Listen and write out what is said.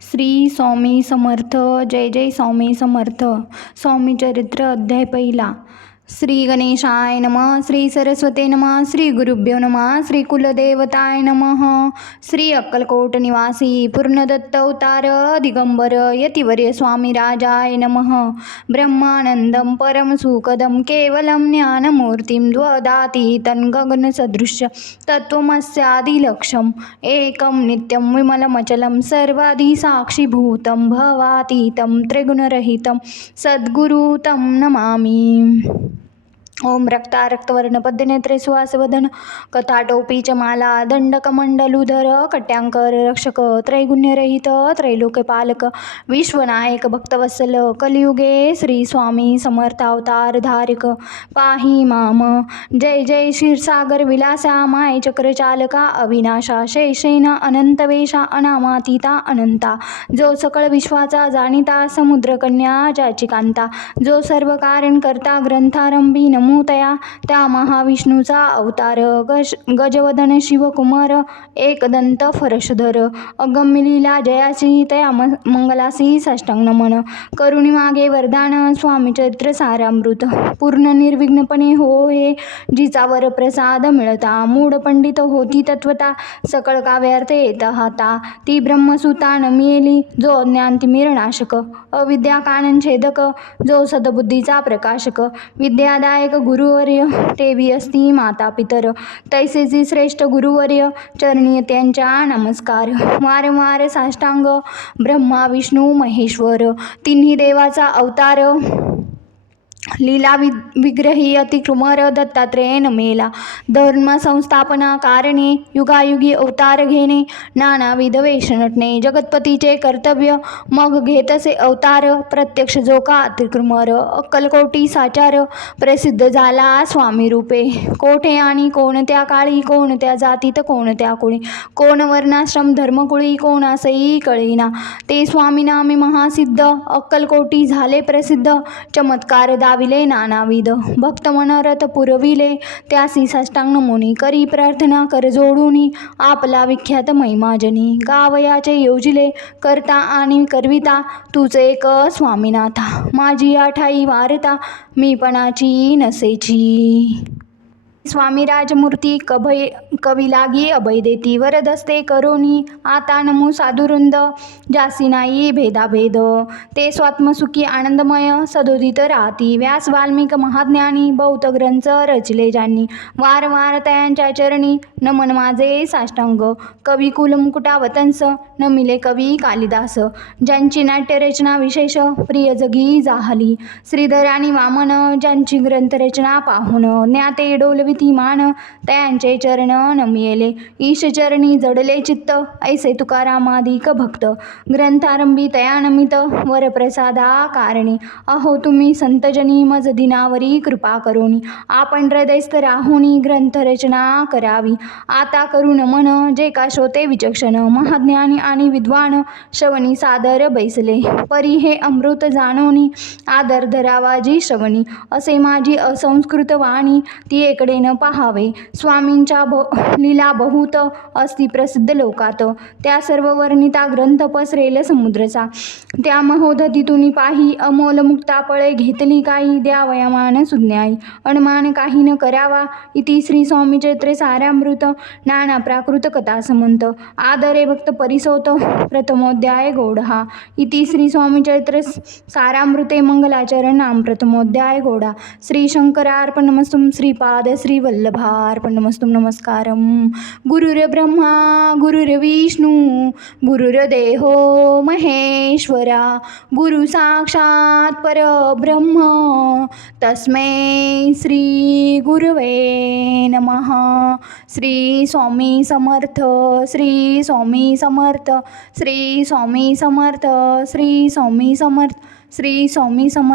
श्री स्वामी समर्थ. जय जय स्वामी समर्थ. स्वामी चरित्र अध्याय पहिला. श्री गणेशाय नमः. श्री सरस्वते नमः. श्री गुरुभ्यो नमः. श्री कुलदेवताय नमः. श्री अक्कलकोट निवासी पूर्णदत्त अवतार दिगंबर यतिवर्य स्वामी राजाय नमः. ब्रह्मानंदं परमसुखदं केवलं ज्ञानमूर्तिं द्वदातीतं गगनसदृश्य तत्त्वमस्यादिलक्ष्यम् एकं नित्यं विमलमचलं सर्वादिसाक्षिभूतं भवातीतं त्रिगुणरहितं सद्गुरु तं नमामि. ओम रक्तारक्तवर्ण पद्यनेत्रे सुहासवदन कथाटोपी चमाला दंडकमंडलुधर कट्यांकर रक्षक त्रैगुण्यरहित त्रैलोक्यपालक विश्वनायक भक्तवत्सल कलियुगे श्री स्वामी समर्थ अवतार धारक पाही माम. जय जय क्षीरसागर विलासा माय चक्रचालका अविनाशा शेषेन अनंतवेशा अनामातीता अनंता जो सकळ विश्वाचा जाणिता समुद्रकन्या ज्याची कांता जो सर्व कारण करता ग्रंथारंभी नमूतया त्या महाविष्णूचा अवतार गजवदन शिवकुमार एकदंत फरशधर अगम्य लीला जयाची तया मंगलासी साष्टांग नमन. करुणी मागे वरदान स्वामी चरित्र सारामृत पूर्ण निर्विघ्नपणे होय जिचा वर प्रसाद मिळता मूढ पंडित होती तत्वता सकळ काव्यार्थ येत हाता ती ब्रह्मसुता नमियेली जो अज्ञान तिमिरनाशक अविद्या कानन छेदक जो सद्बुद्धीचा प्रकाशक विद्यादायक गुरुवर्य तेवी असती माता पितर तैसेची श्रेष्ठ गुरुवर्य चरणी त्यांच्या नमस्कार. वारंवार साष्टांग ब्रह्मा विष्णू महेश्वर तिन्ही देवाचा अवतार लीला विग्रही अतिक्रमर दत्तात्रेयन मेला धर्म संस्थापना कारणे युगायुगी अवतार घेणे नानाविध वेश नटणे जगतपतीचे कर्तव्य मग घेतसे अवतार प्रत्यक्ष जोका अतिक्रमर अक्कलकोटी साचार प्रसिद्ध झाला स्वामी रूपे कोठे आणि कोणत्या काळी कोणत्या जातीत कोणत्या कुळी कोण वर्णाश्रम धर्मकुळी कोणासही कळीना ते स्वामी नामे महासिद्ध अक्कलकोटी झाले प्रसिद्ध चमत्कार दाविले नानाविध भक्त मनोरथ पुरविले त्यासी साष्टांग नमोनी करी प्रार्थना कर जोडूनी आपला विख्यात महिमाजनी गावयाचे योजिले करता आणि करविता तुझे एक स्वामीनाथा माझी आठाई वारता मीपणाची नसेची. स्वामी राजमूर्ती कवी लागी अभय देती वरदस्ते करोनी आता नमो साधुवृंद जासी नाही भेदाभेद ते स्वात्मसुखी आनंदमय सदोदित राहती व्यास वाल्मिक महाज्ञानी बौद्ध ग्रंथ रचले ज्यांनी वारंवार तयांच्या चरणी नमन माझे साष्टांग कवी कुल मुकुटावतंस नमिले कवी कालिदास ज्यांची नाट्यरचना विशेष प्रिय जगी जाहली श्रीधर आणि वामन ज्यांची ग्रंथरचना पाहून ज्ञाते डोलवी ती मान तयांचे चरण नमियेले ईश चरणी जडले चित्त ऐसे तुकारामादिक भक्त ग्रंथारंभी तया नमित वरप्रसादा कारणी अहो तुम्ही संतजनी मज दिनावरी कृपा करोनी आपण हृदयस्थ राहुनी ग्रंथरचना करावी आता करू नमन जे का श्रोते विचक्षण महाज्ञानी आणि विद्वान श्रवणी सादर बैसले परी हे अमृत जाणोनी आदर धरावा जी श्रवणी असे माझी असंस्कृत वाणी ती एकडे न पाहावे स्वामींच्या लीला बहुत असती प्रसिद्ध लोकात त्या सर्व वर्णिता ग्रंथ पसरेल समुद्रचा त्या महोदतीतून पाही अमोल मुक्तापळे घेतली काही द्यावयामान सुज्ञाई अणमान काही न करावा इति श्री स्वामी चरित्रे सारामृत नाना प्राकृत कथा समंत आदरे भक्त परिसोत प्रथमोध्याय गोढा इति श्री स्वामी चरित्रे सारामृते मंगलाचरण नाम प्रथमोध्याय गोढा. श्री शंकरार्पणमस्तुं श्रीपाद श्री वल्लभार्पणमस्तुं. नमस्कारं. गुरुर्ब्रह्मा गुरुर्विष्णू गुरुर्देहो महेश्वरा गुरु साक्षात् परब्रह्म तस्मै श्री गुरवे नमः. श्री स्वामी समर्थ. श्री स्वामी समर्थ. श्री स्वामी समर्थ. श्री स्वामी समर्थ. श्री स्वामी समर्थ.